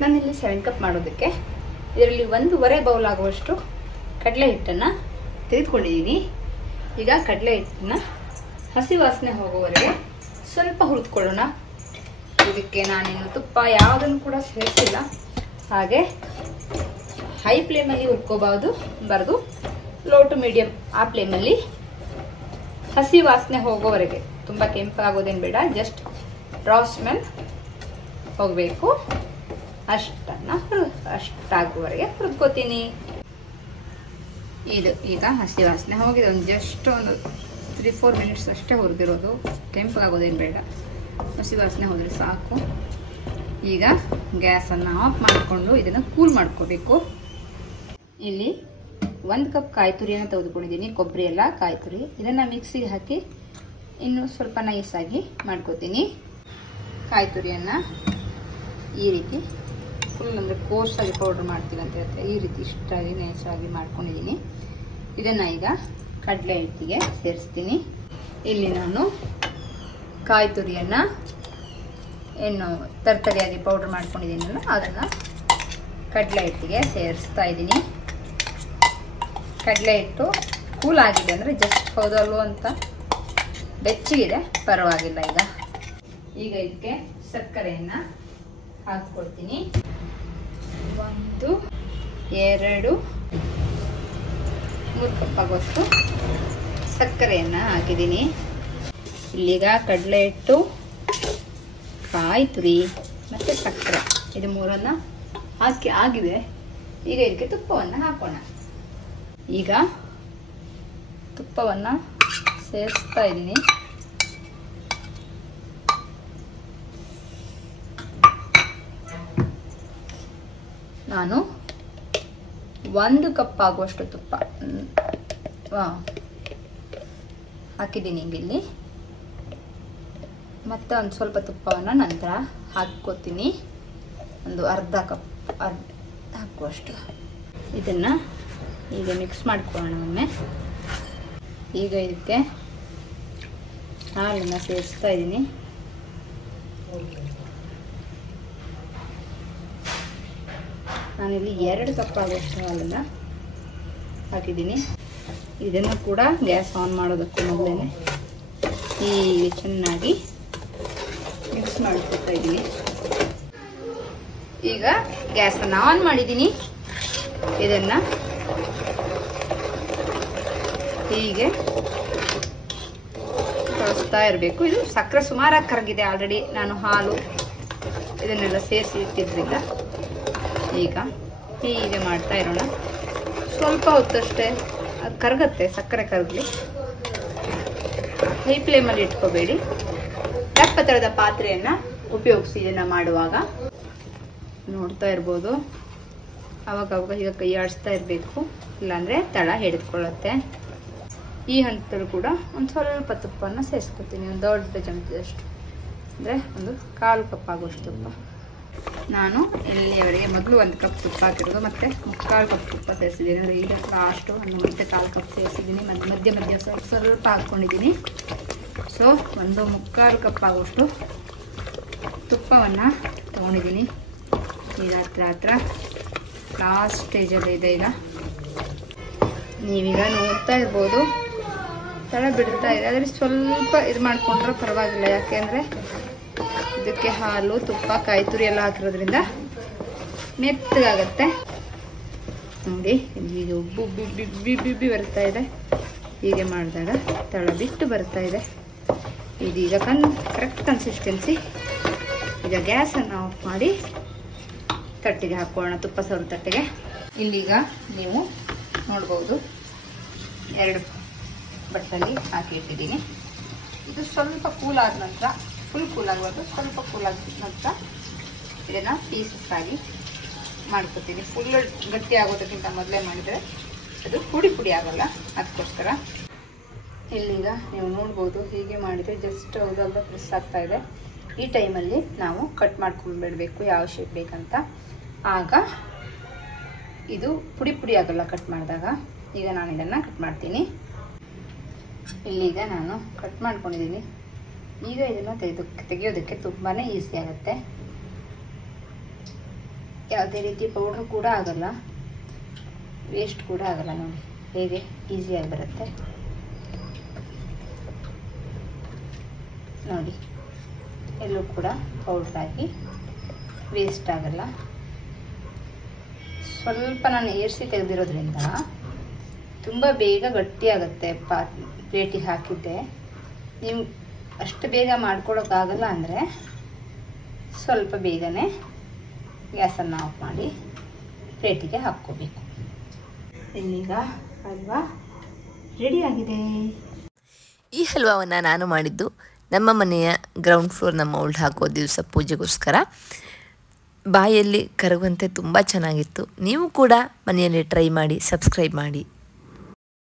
ನಾನಿಲ್ಲಿ 7 ಕಪ್ ಮಾಡೋದಕ್ಕೆ ಇದರಲ್ಲಿ 1.5 ಬೌಲ್ ಆಗುವಷ್ಟು ಕಡಲೆ ಹಿಟ್ಟನ್ನು ತೆಗೆದುಕೊಂಡಿದ್ದೀನಿ. ಈಗ ಕಡಲೆ ಹಿಟ್ಟನ್ನ ಹಸಿ ವಾಸನೆ ಹೋಗುವವರೆಗೆ ಸ್ವಲ್ಪ ಹುರಿದುಕೊಳ್ಳೋಣ. ಇದಕ್ಕೆ ನಾನಿನ್ನು ತುಪ್ಪ ಯಾವುದನ್ನು ಕೂಡ ಸೇರಿಸಿಲ್ಲ. ಹಾಗೆ ಹೈ ಫ್ಲೇಮಲ್ಲಿ ಹುರ್ಕೋಬಾರ್ದು, ಲೋ ಟು ಮೀಡಿಯಂ ಆ ಫ್ಲೇಮಲ್ಲಿ ಹಸಿ ವಾಸನೆ ಹೋಗೋವರೆಗೆ, ತುಂಬ ಕೆಂಪಾಗೋದೇನು ಬೇಡ, ಜಸ್ಟ್ ರಾ ಸ್ಮೆಲ್ ಹೋಗಬೇಕು, ಅಷ್ಟಾಗುವವರೆಗೆ ಹುರ್ಕೋತೀನಿ. ಇದು ಈಗ ಹಸಿ ವಾಸನೆ ಹೋಗಿದೆ. ಜಸ್ಟ್ ಒಂದು 3-4 ಮಿನಿಟ್ಸ್ ಅಷ್ಟೇ ಹುರಿದಿರೋದು, ಕೆಂಪಾಗೋದೇನು ಬೇಡ, ಹಸಿ ವಾಸನೆ ಹೋದರೆ ಸಾಕು. ಈಗ ಗ್ಯಾಸನ್ನು ಆಫ್ ಮಾಡಿಕೊಂಡು ಇದನ್ನು ಕೂಲ್ ಮಾಡ್ಕೋಬೇಕು. ಇಲ್ಲಿ 1 ಕಪ್ ಕಾಯಿ ತುರಿಯನ್ನು ತೆಗೆದುಕೊಂಡಿದ್ದೀನಿ, ಕೊಬ್ಬರಿ ಎಲ್ಲ ಕಾಯಿ ತುರಿ. ಇದನ್ನು ಮಿಕ್ಸಿಗೆ ಹಾಕಿ ಇನ್ನೂ ಸ್ವಲ್ಪ ನೈಸಾಗಿ ಮಾಡ್ಕೋತೀನಿ. ಕಾಯಿ ತುರಿಯನ್ನು ಈ ರೀತಿ ಫುಲ್ ಅಂದರೆ ಕೋರ್ಸಾಗಿ ಪೌಡ್ರ್ ಮಾಡ್ತೀವಿ ಅಂತ ಹೇಳ್ತಾರೆ, ಈ ರೀತಿ ಇಷ್ಟಾಗಿ ನೈಸಾಗಿ ಮಾಡ್ಕೊಂಡಿದ್ದೀನಿ. ಇದನ್ನು ಈಗ ಕಡಲೆ ಹಿಟ್ಟಿಗೆ ಸೇರಿಸ್ತೀನಿ. ಇಲ್ಲಿ ನಾನು ಕಾಯಿ ತುರಿಯನ್ನು ಏನು ತರ್ತರಿಯಾಗಿ ಪೌಡ್ರ್ ಮಾಡ್ಕೊಂಡಿದ್ದೀನಲ್ಲ ಅದನ್ನು ಕಡಲೆ ಹಿಟ್ಟಿಗೆ ಸೇರಿಸ್ತಾ ಇದ್ದೀನಿ. ಕಡಲೆ ಹಿಟ್ಟು ಕೂಲ್ ಆಗಿದೆ ಅಂದರೆ ಜಸ್ಟ್ ಹೌದಲ್ವ ಅಂತ ಬೆಚ್ಚಗಿದೆ, ಪರವಾಗಿಲ್ಲ. ಈಗ ಇದಕ್ಕೆ ಸಕ್ಕರೆಯನ್ನು ಹಾಕ್ಕೊಳ್ತೀನಿ. 1, 2, 3 ಕಪ್ ಆಗುವಷ್ಟು ಸಕ್ಕರೆಯನ್ನು ಹಾಕಿದ್ದೀನಿ. ಇಲ್ಲೀಗ ಕಡಲೆ ಹಿಟ್ಟು, ಕಾಯಿ ತುರಿ ಮತ್ತು ಸಕ್ಕರೆ ಇದು 3 ಹಾಕಿ ಆಗಿದೆ. ಈಗ ಇದಕ್ಕೆ ತುಪ್ಪವನ್ನು ಹಾಕೋಣ. ಈಗ ತುಪ್ಪವನ್ನು ಸೇರಿಸ್ತಾ ಇದ್ದೀನಿ. ನಾನು 1 ಕಪ್ ಆಗುವಷ್ಟು ತುಪ್ಪ ಹಾಕಿದ್ದೀನಿ ಇಲ್ಲಿ. ಮತ್ತೆ ಒಂದು ಸ್ವಲ್ಪ ತುಪ್ಪವನ್ನು ನಂತರ ಹಾಕ್ಕೋತೀನಿ, ಒಂದು ಅರ್ಧ ಕಪ್ ಹಾಕುವಷ್ಟು. ಇದನ್ನು ಈಗ ಮಿಕ್ಸ್ ಮಾಡ್ಕೊಳ್ಳೋಣ ಒಮ್ಮೆ. ಈಗ ಇದಕ್ಕೆ ಹಾಲನ್ನು ಸೇರಿಸ್ತಾ ಇದ್ದೀನಿ. ನಾನಿಲ್ಲಿ 2 ಕಪ್ ಆಗುವಷ್ಟು ಹಾಲನ್ನು ಹಾಕಿದ್ದೀನಿ. ಇದನ್ನು ಕೂಡ ಗ್ಯಾಸ್ ಆನ್ ಮಾಡೋದಕ್ಕೂ ಮೊದಲೇ ಹೀಗೆ ಚೆನ್ನಾಗಿ ಮಿಕ್ಸ್ ಮಾಡ್ಕೊತಾ ಇದ್ದೀನಿ. ಈಗ ಗ್ಯಾಸನ್ನು ಆನ್ ಮಾಡಿದ್ದೀನಿ. ಇದನ್ನು ಹೀಗೆ ಕಳಿಸ್ತಾ ಇರಬೇಕು. ಇದು ಸಕ್ಕರೆ ಸುಮಾರಾಗಿ ಕರಗಿದೆ ಆಲ್ರೆಡಿ, ನಾನು ಹಾಲು ಇದನ್ನೆಲ್ಲ ಸೇರಿಸಿ ಇಟ್ಟಿದ್ರಿಂದ. ಈಗ ಹೀಗೆ ಮಾಡ್ತಾ ಇರೋಣ. ಸ್ವಲ್ಪ ಹೊತ್ತಷ್ಟೇ ಅದು ಕರಗತ್ತೆ, ಸಕ್ಕರೆ ಕರಗಲಿ. ಹೈ ಫ್ಲೇಮಲ್ಲಿ ಇಟ್ಕೋಬೇಡಿ. ದಪ್ಪ ತಳದ ಪಾತ್ರೆಯನ್ನು ಉಪಯೋಗಿಸಿ ಇದನ್ನು ಮಾಡುವಾಗ. ನೋಡ್ತಾ ಇರ್ಬೋದು, ಅವಾಗ ಈಗ ಕೈ ಆಡಿಸ್ತಾ ಇರಬೇಕು, ಇಲ್ಲಾಂದರೆ ತಳ ಹಿಡಿದುಕೊಳ್ಳುತ್ತೆ. ಈ ಹಂತದಲ್ಲೂ ಕೂಡ ಒಂದು ಸ್ವಲ್ಪ ತುಪ್ಪವನ್ನು ಸೇರಿಸ್ಕೊತೀನಿ, ಒಂದು ದೊಡ್ಡ ಚಮಚದಷ್ಟು, ಅಂದರೆ ಒಂದು 1/4 ಕಪ್ ಆಗುವಷ್ಟು ತುಪ್ಪ. ನಾನು ಇಲ್ಲಿಯವರೆಗೆ ಮೊದಲು 1 ಕಪ್ ತುಪ್ಪ ಹಾಕಿರೋದು, ಮತ್ತೆ 1/4 ಕಪ್ ತುಪ್ಪ ಸೇರಿಸಿದ್ದೀನಿ. ಈಗ ಲಾಸ್ಟು ಒಂದು ಮತ್ತೆ 1/4 ಕಪ್ ಸೇರಿಸಿದ್ದೀನಿ, ಮಧ್ಯ ಸ್ವಲ್ಪ ಹಾಕ್ಕೊಂಡಿದ್ದೀನಿ. ಸೊ 1/4 ಕಪ್ ಆಗುವಷ್ಟು ತುಪ್ಪವನ್ನು ತೊಗೊಂಡಿದ್ದೀನಿ. ಈಗ ಹತ್ರ ಲಾಸ್ಟ್ ಸ್ಟೇಜಲ್ಲಿ ಇದೆ. ಈಗ ನೀವೀಗ ನೋಡ್ತಾ ಇರ್ಬೋದು, ತಳ ಬಿಡ್ತಾ ಇದೆ. ಆದರೆ ಸ್ವಲ್ಪ ಇದು ಮಾಡಿಕೊಂಡ್ರೆ ಪರವಾಗಿಲ್ಲ, ಯಾಕೆಂದರೆ ಇದಕ್ಕೆ ಹಾಲು, ತುಪ್ಪ, ಕಾಯಿ ತುರಿ ಎಲ್ಲ ಹಾಕಿರೋದ್ರಿಂದ ಮೆತ್ತಗಾಗತ್ತೆ. ನೋಡಿ ಈಗ ಬಿಬ್ಬಿ ಬರ್ತಾ ಇದೆ. ಹೀಗೆ ಮಾಡಿದಾಗ ತಳ ಬಿಟ್ಟು ಬರ್ತಾ ಇದೆ. ಇದೀಗ ಕರೆಕ್ಟ್ ಕನ್ಸಿಸ್ಟೆನ್ಸಿ. ಈಗ ಗ್ಯಾಸನ್ನು ಆಫ್ ಮಾಡಿ ತಟ್ಟೆಗೆ ಹಾಕೋಣ, ತುಪ್ಪ ಸವರ ತಟ್ಟೆಗೆ. ಇಲ್ಲಿಗ ನೀವು ನೋಡ್ಬೋದು 2 ಬಟ್ಟಲ್ಲಿ ಹಾಕಿ ಇಟ್ಟಿದ್ದೀನಿ. ಇದು ಸ್ವಲ್ಪ ಕೂಲ್ ಆದ ನಂತರ, ಫುಲ್ ಕೂಲ್ ಆಗಬಾರ್ದು, ಸ್ವಲ್ಪ ಕೂಲ್ ಆದ ನಂತರ ಇದನ್ನು ಪೀಸಸ್ ಆಗಿ ಮಾಡ್ಕೊತೀನಿ. ಫುಲ್ ಗಟ್ಟಿ ಆಗೋದಕ್ಕಿಂತ ಮೊದಲೇ ಮಾಡಿದರೆ ಅದು ಪುಡಿ ಆಗೋಲ್ಲ, ಅದಕ್ಕೋಸ್ಕರ. ಇಲ್ಲಿಗ ನೀವು ನೋಡ್ಬೋದು, ಹೀಗೆ ಮಾಡಿದರೆ ಜಸ್ಟ್ ಹೌದಲ್ಲ ಪ್ರೆಸ್ ಆಗ್ತಾ ಇದೆ. ಈ ಟೈಮಲ್ಲಿ ನಾವು ಕಟ್ ಮಾಡ್ಕೊಂಡು ಬಿಡಬೇಕು ಯಾವ ಶೇಪ್ ಬೇಕಂತ. ಆಗ ಇದು ಪುಡಿ ಆಗಲ್ಲ ಕಟ್ ಮಾಡಿದಾಗ. ಈಗ ನಾನು ಇದನ್ನು ಕಟ್ ಮಾಡ್ತೀನಿ. ಇಲ್ಲಿಗ ನಾನು ಕಟ್ ಮಾಡ್ಕೊಂಡಿದ್ದೀನಿ. ಈಗ ಇದನ್ನು ತೆಗೆಯೋದಕ್ಕೆ ತುಂಬಾ ಈಸಿ ಆಗುತ್ತೆ. ಯಾವುದೇ ರೀತಿ ಪೌಡ್ರ್ ಕೂಡ ಆಗಲ್ಲ, ವೇಸ್ಟ್ ಕೂಡ ಆಗಲ್ಲ. ನೋಡಿ ಹೇಗೆ ಈಸಿಯಾಗಿ ಬರುತ್ತೆ ನೋಡಿ. ಎಲ್ಲೂ ಕೂಡ ಪೌಡ್ರ್ ಆಗಿ ವೇಸ್ಟ್ ಆಗಲ್ಲ. ಸ್ವಲ್ಪ ನಾನು ಏರಿಸಿ ತೆಗೆದಿರೋದ್ರಿಂದ ತುಂಬ ಬೇಗ ಗಟ್ಟಿಯಾಗುತ್ತೆ. ಪ್ಲೇಟಿಗೆ ಹಾಕಿದ್ದೆ. ನೀವು ಅಷ್ಟು ಬೇಗ ಮಾಡ್ಕೊಳ್ಳೋಕ್ಕಾಗಲ್ಲ ಅಂದರೆ ಸ್ವಲ್ಪ ಬೇಗನೆ ಗ್ಯಾಸನ್ನು ಆಫ್ ಮಾಡಿ ಪ್ಲೇಟಿಗೆ ಹಾಕ್ಕೋಬೇಕು. ಇಲ್ಲೀಗ ಹಲ್ವಾ ರೆಡಿಯಾಗಿದೆ. ಈ ಹಲ್ವಾವನ್ನು ನಾನು ಮಾಡಿದ್ದು ನಮ್ಮ ಮನೆಯ ಗ್ರೌಂಡ್ ಫ್ಲೋರ್ನ ಮೌಲ್ಡ್ ಹಾಕೋ ದಿವಸ ಪೂಜೆಗೋಸ್ಕರ. ಬಾಯಲ್ಲಿ ಕರಗುವಂತೆ ತುಂಬ ಚೆನ್ನಾಗಿತ್ತು. ನೀವು ಕೂಡ ಮನೆಯಲ್ಲಿ ಟ್ರೈ ಮಾಡಿ, ಸಬ್ಸ್ಕ್ರೈಬ್ ಮಾಡಿ.